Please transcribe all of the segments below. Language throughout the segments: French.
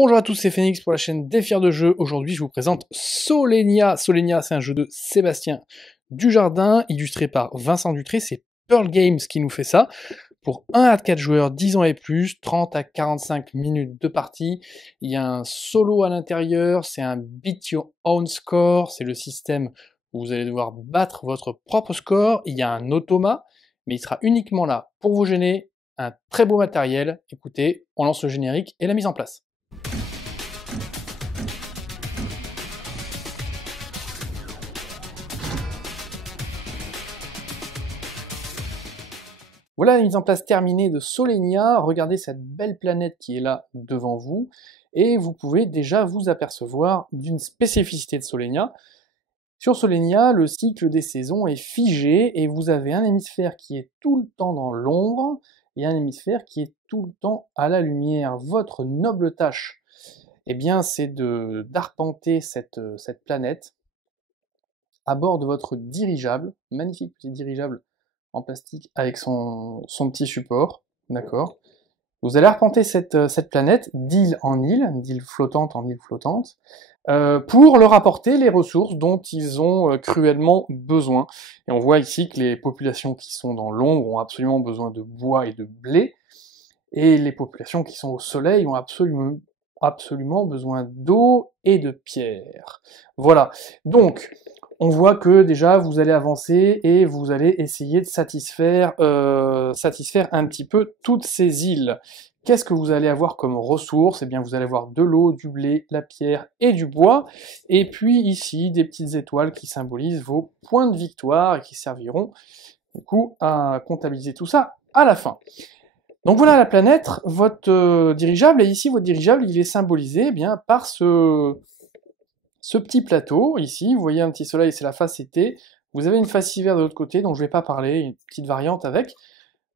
Bonjour à tous, c'est Phoenix pour la chaîne Des Fiers de Jeux. Aujourd'hui, je vous présente Solenia. Solenia, c'est un jeu de Sébastien Dujardin, illustré par Vincent Dutré. C'est Pearl Games qui nous fait ça. Pour 1 à 4 joueurs, 10 ans et plus, 30 à 45 minutes de partie. Il y a un solo à l'intérieur, c'est un beat your own score, c'est le système où vous allez devoir battre votre propre score. Il y a un automa, mais il sera uniquement là pour vous gêner. Un très beau matériel. Écoutez, on lance le générique et la mise en place. Voilà la mise en place terminée de Solenia. Regardez cette belle planète qui est là devant vous. Et vous pouvez déjà vous apercevoir d'une spécificité de Solenia. Sur Solenia, le cycle des saisons est figé et vous avez un hémisphère qui est tout le temps dans l'ombre et un hémisphère qui est tout le temps à la lumière. Votre noble tâche, eh bien, c'est d'arpenter cette planète à bord de votre dirigeable, magnifique petit dirigeable en plastique avec son petit support, d'accord. Vous allez arpenter cette planète d'île en île, d'île flottante en île flottante, pour leur apporter les ressources dont ils ont cruellement besoin. Et on voit ici que les populations qui sont dans l'ombre ont absolument besoin de bois et de blé, et les populations qui sont au soleil ont absolument besoin d'eau et de pierre. Voilà. Donc, on voit que déjà vous allez avancer et vous allez essayer de satisfaire un petit peu toutes ces îles. Qu'est-ce que vous allez avoir comme ressources? Eh bien, vous allez avoir de l'eau, du blé, la pierre et du bois. Et puis ici, des petites étoiles qui symbolisent vos points de victoire et qui serviront du coup à comptabiliser tout ça à la fin. Donc voilà la planète, votre dirigeable, et ici votre dirigeable il est symbolisé eh bien par ce petit plateau, ici, vous voyez un petit soleil, c'est la face été, vous avez une face hiver de l'autre côté, dont je ne vais pas parler, une petite variante avec.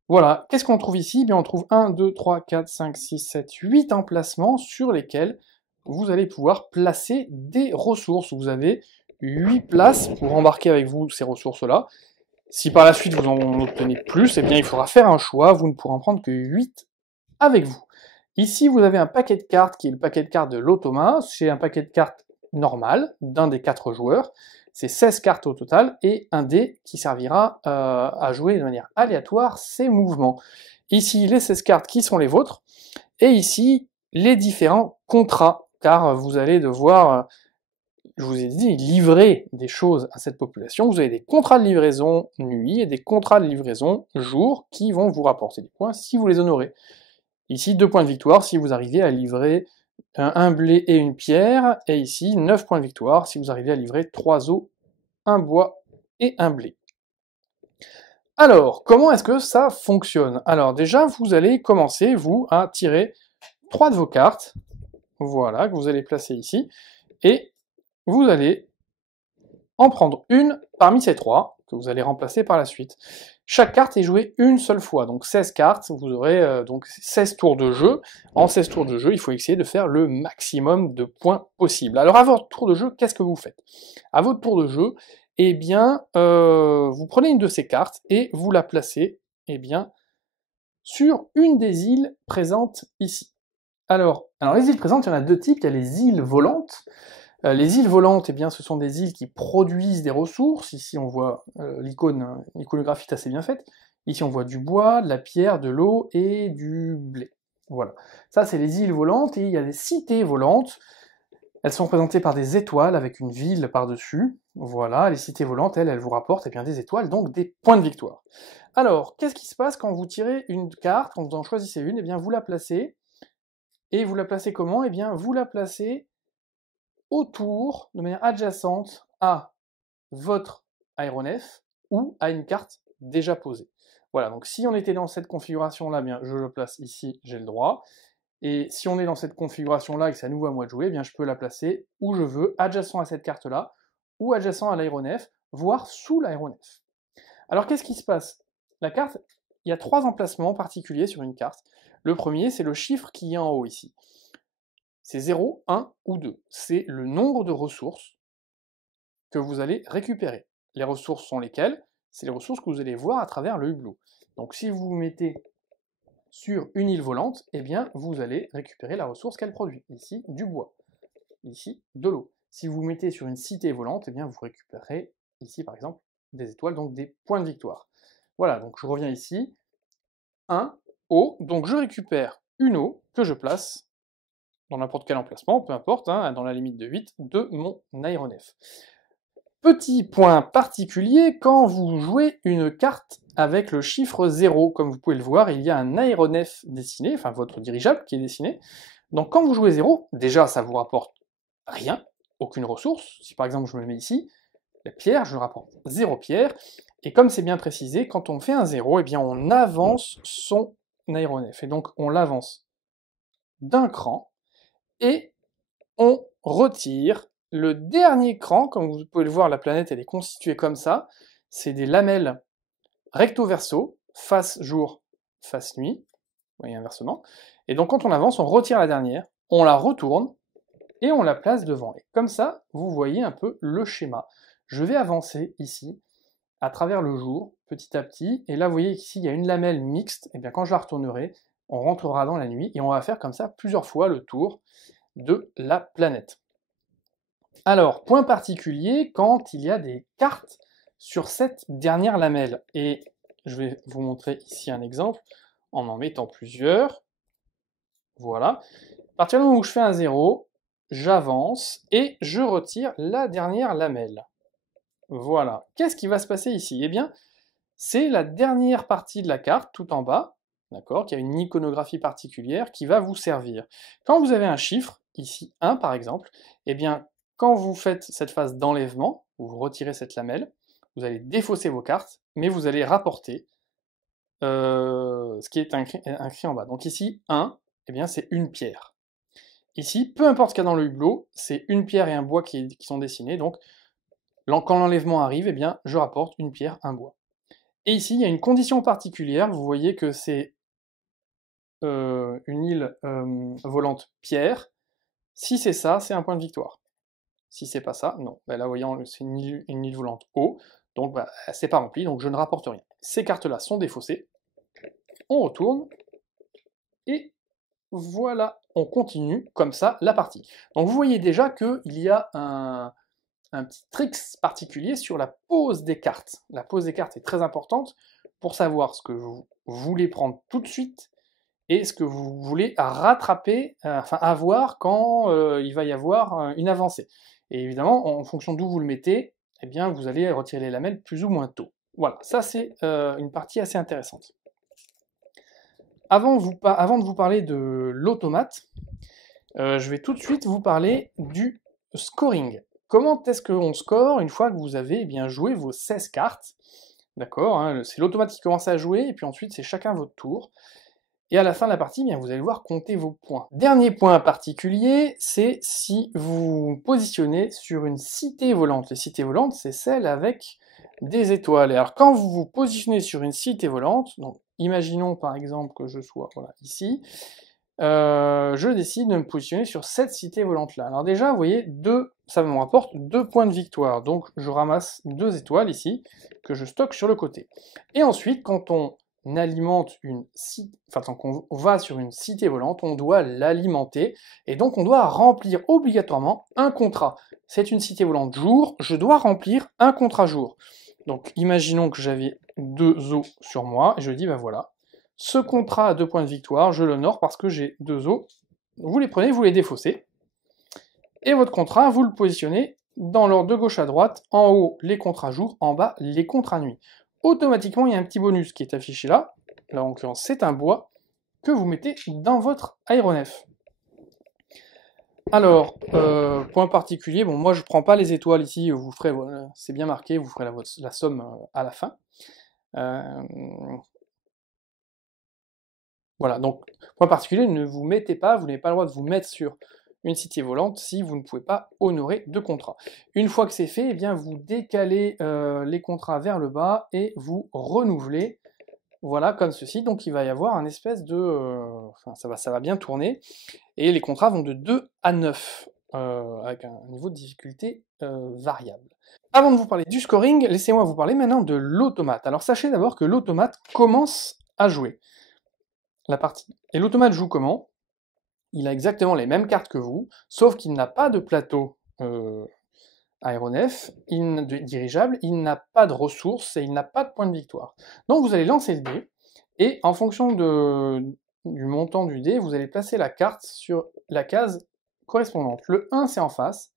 Voilà, qu'est-ce qu'on trouve ici? Eh bien on trouve 1, 2, 3, 4, 5, 6, 7, 8 emplacements sur lesquels vous allez pouvoir placer des ressources. Vous avez 8 places pour embarquer avec vous ces ressources-là. Si par la suite vous en obtenez plus, eh bien il faudra faire un choix, vous ne pourrez en prendre que 8 avec vous. Ici, vous avez un paquet de cartes qui est le paquet de cartes de l'automa, c'est un paquet de cartes normal d'un des 4 joueurs, c'est 16 cartes au total, et un dé qui servira à jouer de manière aléatoire ces mouvements. Ici, les 16 cartes qui sont les vôtres, et ici, les différents contrats, car vous allez devoir, je vous ai dit, livrer des choses à cette population. Vous avez des contrats de livraison nuit et des contrats de livraison jour qui vont vous rapporter des points si vous les honorez. Ici, 2 points de victoire si vous arrivez à livrer un blé et une pierre, et ici, 9 points de victoire si vous arrivez à livrer 3 os, un bois et un blé. Alors, comment est-ce que ça fonctionne? Alors déjà, vous allez commencer, vous, à tirer 3 de vos cartes, voilà, que vous allez placer ici, et vous allez en prendre une parmi ces 3, que vous allez remplacer par la suite. Chaque carte est jouée une seule fois, donc 16 cartes, vous aurez donc 16 tours de jeu. En 16 tours de jeu, il faut essayer de faire le maximum de points possible. Alors à votre tour de jeu, qu'est-ce que vous faites? À votre tour de jeu, eh bien, vous prenez une de ces cartes et vous la placez, eh bien, sur une des îles présentes ici. Alors les îles présentes, il y en a 2 types, il y a les îles volantes. Les îles volantes, eh bien, ce sont des îles qui produisent des ressources. Ici, on voit l'iconographie est assez bien faite. Ici, on voit du bois, de la pierre, de l'eau et du blé. Voilà. Ça, c'est les îles volantes, et il y a des cités volantes. Elles sont représentées par des étoiles avec une ville par-dessus. Voilà, les cités volantes, elles vous rapportent eh bien, des étoiles, donc des points de victoire. Alors, qu'est-ce qui se passe quand vous tirez une carte, quand vous en choisissez une? Eh bien, vous la placez. Et vous la placez comment? Eh bien, vous la placez autour, de manière adjacente à votre aéronef ou à une carte déjà posée. Voilà, donc si on était dans cette configuration-là, bien je le place ici, j'ai le droit. Et si on est dans cette configuration-là et que c'est à nouveau à moi de jouer, bien je peux la placer où je veux, adjacent à cette carte-là, ou adjacent à l'aéronef, voire sous l'aéronef. Alors qu'est-ce qui se passe? La carte, il y a 3 emplacements particuliers sur une carte. Le premier, c'est le chiffre qui est en haut ici. C'est 0, 1 ou 2. C'est le nombre de ressources que vous allez récupérer. Les ressources sont lesquelles? C'est les ressources que vous allez voir à travers le hublot. Donc si vous mettez sur une île volante, eh bien, vous allez récupérer la ressource qu'elle produit. Ici, du bois. Ici, de l'eau. Si vous mettez sur une cité volante, eh bien, vous récupérez ici, par exemple, des étoiles, donc des points de victoire. Voilà, donc je reviens ici. 1, eau. Donc je récupère une eau que je place dans n'importe quel emplacement, peu importe, hein, dans la limite de 8, de mon aéronef. Petit point particulier, quand vous jouez une carte avec le chiffre 0, comme vous pouvez le voir, il y a un aéronef dessiné, enfin votre dirigeable qui est dessiné. Donc quand vous jouez 0, déjà ça vous rapporte rien, aucune ressource. Si par exemple je me mets ici, la pierre, je rapporte 0 pierre. Et comme c'est bien précisé, quand on fait un 0, eh bien on avance son aéronef. Et donc on l'avance d'un cran, et on retire le dernier cran. Comme vous pouvez le voir, la planète elle est constituée comme ça. C'est des lamelles recto-verso, face jour, face nuit. Vous voyez, inversement. Et donc quand on avance, on retire la dernière, on la retourne, et on la place devant. Et comme ça, vous voyez un peu le schéma. Je vais avancer ici, à travers le jour, petit à petit, et là vous voyez qu'ici il y a une lamelle mixte, et bien quand je la retournerai, on rentrera dans la nuit, et on va faire comme ça plusieurs fois le tour de la planète. Alors, point particulier, quand il y a des cartes sur cette dernière lamelle, et je vais vous montrer ici un exemple, en mettant plusieurs, voilà. À partir du moment où je fais un 0, j'avance, et je retire la dernière lamelle. Voilà. Qu'est-ce qui va se passer ici? Eh bien, c'est la dernière partie de la carte, tout en bas, d'accord, qui a une iconographie particulière, qui va vous servir. Quand vous avez un chiffre, ici 1 par exemple, eh bien, quand vous faites cette phase d'enlèvement, vous retirez cette lamelle, vous allez défausser vos cartes, mais vous allez rapporter ce qui est inscrit en bas. Donc ici, 1, eh bien, c'est une pierre. Ici, peu importe ce qu'il y a dans le hublot, c'est une pierre et un bois qui sont dessinés, donc quand l'enlèvement arrive, eh bien, je rapporte une pierre, un bois. Et ici, il y a une condition particulière, vous voyez que c'est une île volante pierre. Si c'est ça, c'est un point de victoire. Si c'est pas ça, non. Ben là, voyons, c'est une île volante eau, donc bah, c'est pas rempli, donc je ne rapporte rien. Ces cartes-là sont défaussées. On retourne, et voilà, on continue comme ça la partie. Donc vous voyez déjà qu'il y a un petit trick particulier sur la pose des cartes. La pose des cartes est très importante pour savoir ce que vous voulez prendre tout de suite et ce que vous voulez rattraper, enfin avoir quand il va y avoir une avancée. Et évidemment, en fonction d'où vous le mettez, eh bien, vous allez retirer les lamelles plus ou moins tôt. Voilà, ça c'est une partie assez intéressante. Avant de vous parler de l'automate, je vais tout de suite vous parler du scoring. Comment est-ce qu'on score une fois que vous avez bien joué vos 16 cartes? D'accord, hein, c'est l'automate qui commence à jouer, et puis ensuite c'est chacun votre tour. Et à la fin de la partie, bien, vous allez voir compter vos points. Dernier point particulier, c'est si vous vous positionnez sur une cité volante. Les cités volantes, c'est celle avec des étoiles. Et alors quand vous vous positionnez sur une cité volante, donc imaginons par exemple que je sois voilà, ici, je décide de me positionner sur cette cité volante-là. Alors déjà, vous voyez, ça me rapporte 2 points de victoire. Donc je ramasse 2 étoiles ici, que je stocke sur le côté. Et ensuite, quand on alimente quand on va sur une cité volante, on doit l'alimenter, et donc on doit remplir obligatoirement un contrat. C'est une cité volante jour, je dois remplir un contrat jour. Donc imaginons que j'avais 2 os sur moi, et je dis, ben voilà, ce contrat à 2 points de victoire, je l'honore parce que j'ai 2 os. Vous les prenez, vous les défaussez, et votre contrat, vous le positionnez dans l'ordre de gauche à droite, en haut les contrats jour, en bas les contrats nuit. Automatiquement, il y a un petit bonus qui est affiché là, en l'occurrence c'est un bois, que vous mettez dans votre aéronef. Alors, point particulier, bon moi je prends pas les étoiles ici, vous ferez, voilà, c'est bien marqué, vous ferez la somme à la fin. Voilà, donc point particulier, ne vous mettez pas, vous n'avez pas le droit de vous mettre sur une cité volante si vous ne pouvez pas honorer de contrat. Une fois que c'est fait, eh bien vous décalez les contrats vers le bas et vous renouvelez, voilà, comme ceci. Donc il va y avoir un espèce de... enfin, ça va bien tourner, et les contrats vont de 2 à 9, avec un niveau de difficulté variable. Avant de vous parler du scoring, laissez-moi vous parler maintenant de l'automate. Alors sachez d'abord que l'automate commence à jouer. la partie. Et l'automate joue comment? Il a exactement les mêmes cartes que vous, sauf qu'il n'a pas de plateau aéronef, dirigeable, il n'a pas de ressources et il n'a pas de point de victoire. Donc vous allez lancer le dé, et en fonction du montant du dé, vous allez placer la carte sur la case correspondante. Le 1, c'est en face,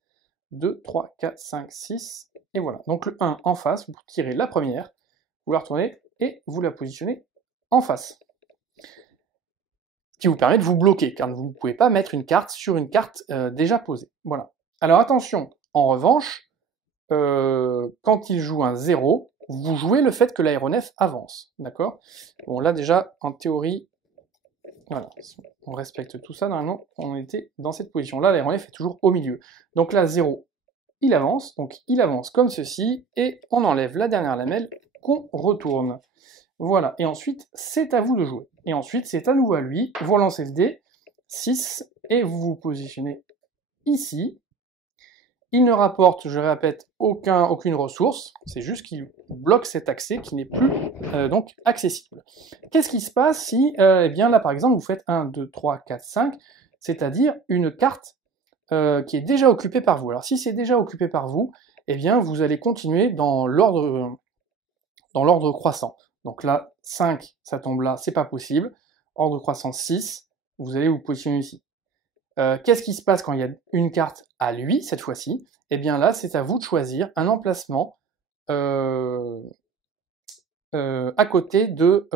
2, 3, 4, 5, 6, et voilà. Donc le 1 en face, vous tirez la première, vous la retournez, et vous la positionnez en face. Ce qui vous permet de vous bloquer, car vous ne pouvez pas mettre une carte sur une carte déjà posée. Voilà. Alors attention, en revanche, quand il joue un 0, vous jouez le fait que l'aéronef avance, d'accord? Bon, là déjà, en théorie, voilà, on respecte tout ça, normalement, on était dans cette position-là, l'aéronef est toujours au milieu. Donc là, 0, il avance, donc il avance comme ceci, et on enlève la dernière lamelle qu'on retourne. Voilà, et ensuite, c'est à vous de jouer. Et ensuite, c'est à nouveau à lui, vous relancez le dé, 6, et vous vous positionnez ici. Il ne rapporte, je répète, aucune ressource, c'est juste qu'il bloque cet accès qui n'est plus donc accessible. Qu'est-ce qui se passe si, eh bien là par exemple, vous faites 1, 2, 3, 4, 5, c'est-à-dire une carte qui est déjà occupée par vous. Alors si c'est déjà occupé par vous, eh bien vous allez continuer dans l'ordre croissant. Donc là, 5, ça tombe là, c'est pas possible. Ordre croissant 6, vous allez vous positionner ici. Qu'est-ce qui se passe quand il y a une carte à lui, cette fois-ci? Eh bien là, c'est à vous de choisir un emplacement à côté de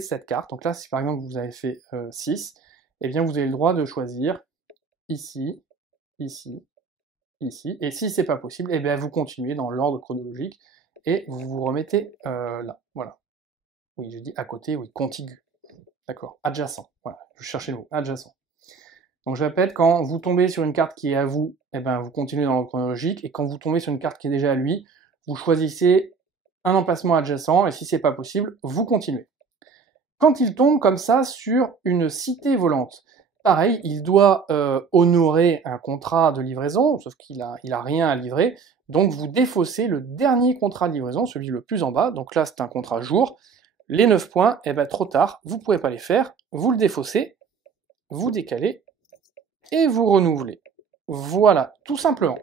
cette carte. Donc là, si par exemple vous avez fait 6, eh bien vous avez le droit de choisir ici, ici, ici. Et si c'est pas possible, eh bien vous continuez dans l'ordre chronologique et vous vous remettez là. Voilà. Oui, j'ai dit à côté, oui, contigu. D'accord, adjacent. Voilà, je cherchais le mot, adjacent. Donc je répète, quand vous tombez sur une carte qui est à vous, eh ben, vous continuez dans l'ordre chronologique, et quand vous tombez sur une carte qui est déjà à lui, vous choisissez un emplacement adjacent, et si c'est pas possible, vous continuez. Quand il tombe comme ça sur une cité volante, pareil, il doit honorer un contrat de livraison, sauf qu'il a rien à livrer, donc vous défaussez le dernier contrat de livraison, celui le plus en bas, donc là c'est un contrat jour, les 9 points, eh ben trop tard, vous ne pouvez pas les faire, vous le défaussez, vous décalez, et vous renouvelez. Voilà, tout simplement.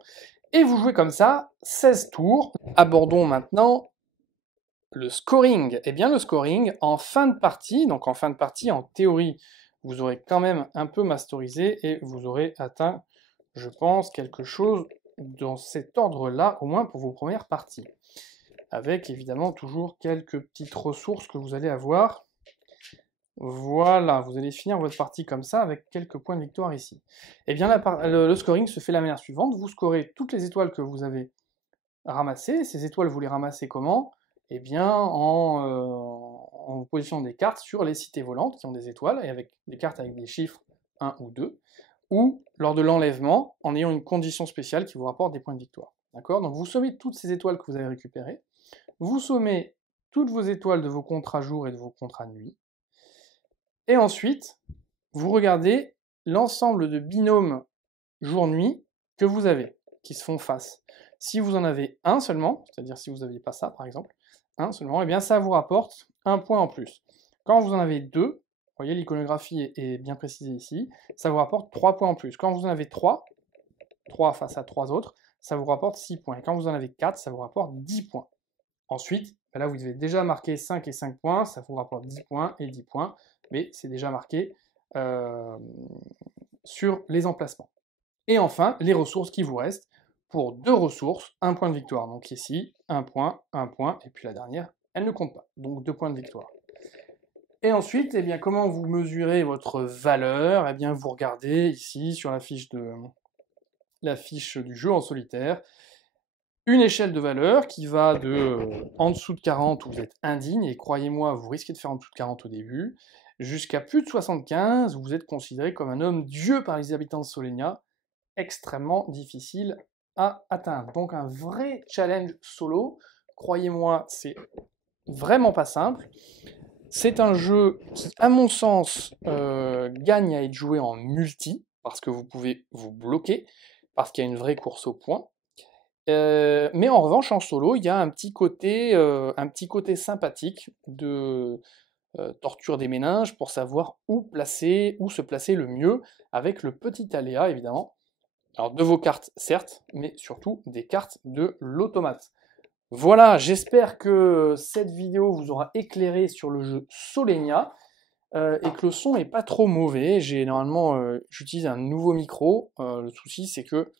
Et vous jouez comme ça 16 tours. Abordons maintenant le scoring. Eh bien le scoring, en fin de partie, donc en fin de partie, en théorie, vous aurez quand même un peu masterisé et vous aurez atteint, je pense, quelque chose dans cet ordre-là, au moins pour vos premières parties. Avec évidemment toujours quelques petites ressources que vous allez avoir. Voilà, vous allez finir votre partie comme ça, avec quelques points de victoire ici. Eh bien, le scoring se fait de la manière suivante. Vous scorez toutes les étoiles que vous avez ramassées. Ces étoiles, vous les ramassez comment? Eh bien, en positionnant des cartes sur les cités volantes qui ont des étoiles, et avec des cartes avec des chiffres 1 ou 2, ou lors de l'enlèvement, en ayant une condition spéciale qui vous rapporte des points de victoire. D'accord? Donc vous sommez toutes ces étoiles que vous avez récupérées. Vous sommez toutes vos étoiles de vos contrats jour et de vos contrats nuit. Et ensuite, vous regardez l'ensemble de binômes jour-nuit que vous avez, qui se font face. Si vous en avez un seulement, c'est-à-dire si vous n'aviez pas ça par exemple, un seulement, eh bien ça vous rapporte un point en plus. Quand vous en avez deux, vous voyez l'iconographie est bien précisée ici, ça vous rapporte 3 points en plus. Quand vous en avez 3 face à 3 autres, ça vous rapporte 6 points. Et quand vous en avez 4, ça vous rapporte 10 points. Ensuite, là vous devez déjà marquer 5 et 5 points, ça vous rapporte 10 points et 10 points, mais c'est déjà marqué sur les emplacements. Et enfin, les ressources qui vous restent. Pour 2 ressources, 1 point de victoire. Donc ici, 1 point, et puis la dernière, elle ne compte pas. Donc 2 points de victoire. Et ensuite, eh bien, comment vous mesurez votre valeur? Eh bien, vous regardez ici sur la fiche du jeu en solitaire, une échelle de valeur qui va de en dessous de 40 où vous êtes indigne, et croyez-moi, vous risquez de faire en dessous de 40 au début, jusqu'à plus de 75 où vous êtes considéré comme un homme dieu par les habitants de Solenia, extrêmement difficile à atteindre. Donc un vrai challenge solo, croyez-moi, c'est vraiment pas simple. C'est un jeu qui, à mon sens, gagne à être joué en multi, parce que vous pouvez vous bloquer, parce qu'il y a une vraie course au point. Mais en revanche, en solo, il y a un petit côté sympathique torture des méninges pour savoir où se placer le mieux, avec le petit aléa évidemment. Alors de vos cartes certes, mais surtout des cartes de l'automate. Voilà, j'espère que cette vidéo vous aura éclairé sur le jeu Solenia et que le son est pas trop mauvais. J'utilise un nouveau micro. Le souci c'est que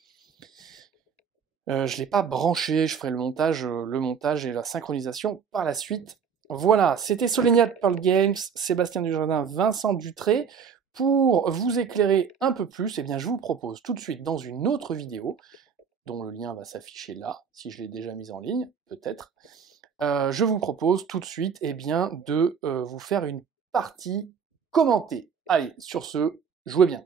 je l'ai pas branché. Je ferai le montage et la synchronisation par la suite. Voilà, c'était Solenia de Pearl Games, Sébastien Dujardin, Vincent Dutré. Pour vous éclairer un peu plus, eh bien, je vous propose tout de suite dans une autre vidéo, dont le lien va s'afficher là, si je l'ai déjà mise en ligne, peut-être. Je vous propose tout de suite eh bien, de vous faire une partie commentée. Allez, sur ce, jouez bien.